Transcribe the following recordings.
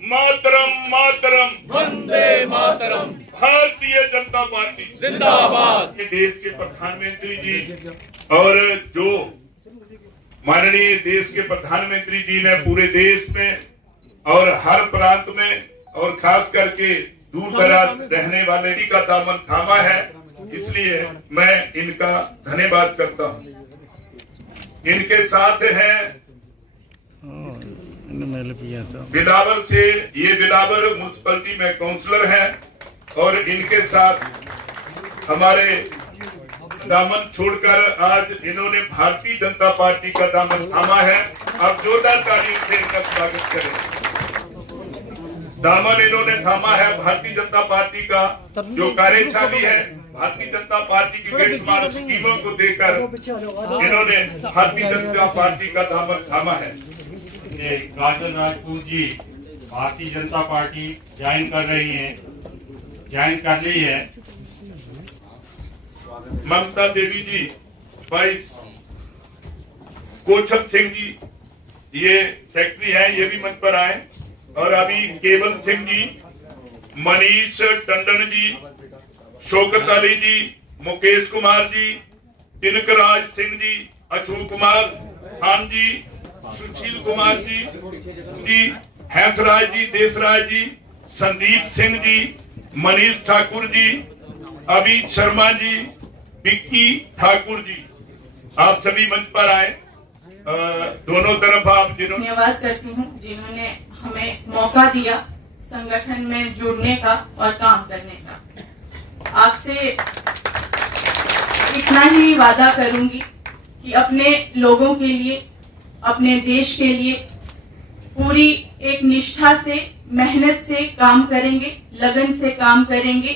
मातरम मातरम Vande Mataram. Bharatiya Janata party जिंदाबाद। देश के प्रधानमंत्री जी और जो माननीय देश के प्रधानमंत्री जी ने पूरे देश में और हर प्रांत में और खास करके दूर दराज रहने वाले का दामन थामा है, इसलिए मैं इनका धन्यवाद करता हूँ। इनके साथ हैं बिलावर से, ये बिलावर म्युनिसिपैलिटी में काउंसलर हैं और इनके साथ हमारे दामन छोड़कर आज इन्होंने भारतीय जनता पार्टी का दामन थामा है। आप जोरदार तालियों से इनका स्वागत करें। दामन इन्होंने थामा है भारतीय जनता पार्टी का, जो कार्यशाली है भारतीय जनता पार्टी की बेशुमार स्कीमों को देकर इन्होंने भारतीय जनता पार्टी का दामन थामा है। काजल राजपूत जी भारतीय जनता पार्टी ज्वाइन कर रही हैं, ज्वाइन कर ली है। ममता देवी जी वाइस, कोचक सिंह जी ये सेक्रेटरी हैं, ये भी मंच पर आए, और अभी केवल सिंह जी, मनीष टंडन जी, शौकत अली जी, मुकेश कुमार जी, तिनकराज सिंह जी, अशोक कुमार खान जी, सुशील कुमार जी, हंसराज जी, देशराज जी, संदीप सिंह जी, मनीष ठाकुर जी, अभी शर्मा जी, विक्की ठाकुर जी, आप सभी मंच पर आए। दोनों तरफ आप धन्यवाद करती हूँ जिन्होंने हमें मौका दिया संगठन में जुड़ने का और काम करने का। आपसे इतना ही वादा करूंगी कि अपने लोगों के लिए, अपने देश के लिए पूरी एक निष्ठा से, मेहनत से काम करेंगे, लगन से काम करेंगे,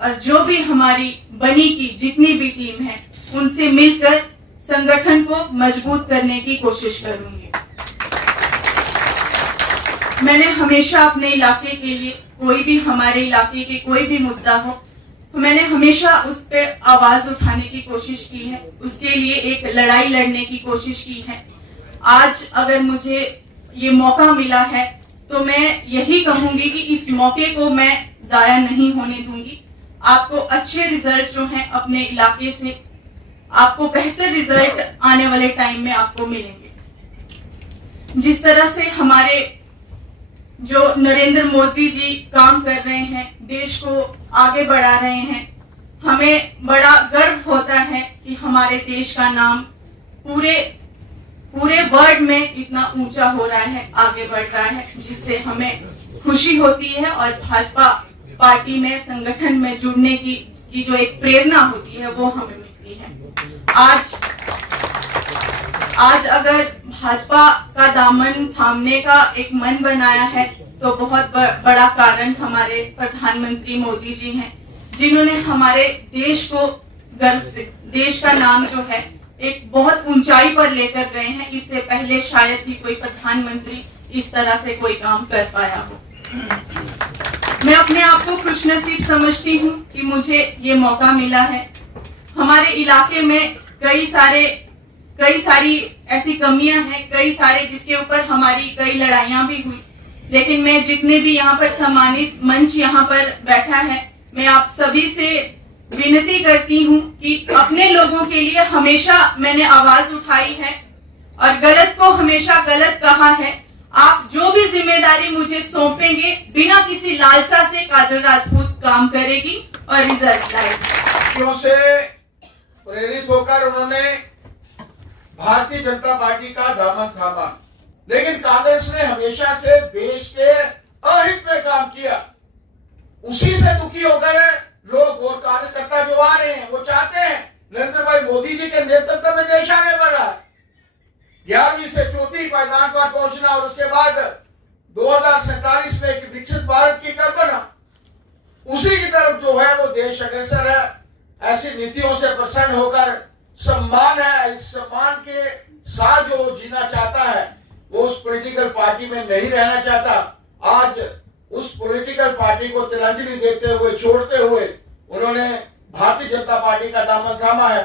और जो भी हमारी बनी की जितनी भी टीम है उनसे मिलकर संगठन को मजबूत करने की कोशिश करूंगी। मैंने हमेशा अपने इलाके के लिए, कोई भी हमारे इलाके के कोई भी मुद्दा हो, तो मैंने हमेशा उस पे आवाज उठाने की कोशिश की है, उसके लिए एक लड़ाई लड़ने की कोशिश की है। आज अगर मुझे ये मौका मिला है तो मैं यही कहूंगी कि इस मौके को मैं जाया नहीं होने दूंगी। आपको अच्छे रिजल्ट जो हैं अपने इलाके से, आपको बेहतर रिजल्ट आने वाले टाइम में आपको मिलेंगे। जिस तरह से हमारे जो नरेंद्र मोदी जी काम कर रहे हैं, देश को आगे बढ़ा रहे हैं, हमें बड़ा गर्व होता है कि हमारे देश का नाम पूरे वर्ल्ड में इतना ऊंचा हो रहा है, आगे बढ़ रहा है, जिससे हमें खुशी होती है। और भाजपा पार्टी में, संगठन में जुड़ने की जो एक प्रेरणा होती है वो हमें मिलती है। आज अगर भाजपा का दामन थामने का एक मन बनाया है तो बहुत बड़ा कारण हमारे प्रधानमंत्री मोदी जी हैं, जिन्होंने हमारे देश को गर्व से, देश का नाम जो है एक बहुत ऊंचाई पर लेकर गए हैं। इससे पहले शायद ही कोई प्रधानमंत्री इस तरह से कोई काम कर पाया हो। मैं अपने आप को खुशनसीब समझती हूँ कि मुझे ये मौका मिला है। हमारे इलाके में कई सारी ऐसी कमियां हैं, कई सारे जिसके ऊपर हमारी कई लड़ाइयां भी हुई, लेकिन मैं जितने भी यहाँ पर सम्मानित मंच यहाँ पर बैठा है, मैं आप सभी से विनती करती हूँ कि अपने लोगों के लिए हमेशा मैंने आवाज उठाई है और गलत को हमेशा गलत कहा है। आप जो भी जिम्मेदारी मुझे सौंपेंगे, बिना किसी लालसा से काजल राजपूत काम करेगी और रिजल्ट लाएगी। से प्रेरित होकर उन्होंने भारतीय जनता पार्टी का दामन थामा, लेकिन कांग्रेस ने हमेशा से देश के अहित में काम किया। उसी से दुखी होकर लोग और कार्यकर्ता जो आ रहे हैं वो चाहते हैं नरेंद्र भाई मोदी जी के नेतृत्व में देश आगे बढ़ रहा है, 11वीं से 4वीं पायदान पर पहुंचना और उसके बाद 2047 में एक विकसित भारत की कल्पना, उसी की तरफ जो है वो देश अग्रसर है। ऐसी नीतियों से प्रसन्न होकर सम्मान है, इस सम्मान के साथ जो जीना चाहता है वो उस पॉलिटिकल पार्टी में नहीं रहना चाहता। आज उस पॉलिटिकल पार्टी को तिलांजलि देते हुए, छोड़ते हुए उन्होंने भारतीय जनता पार्टी का दामन थामा है।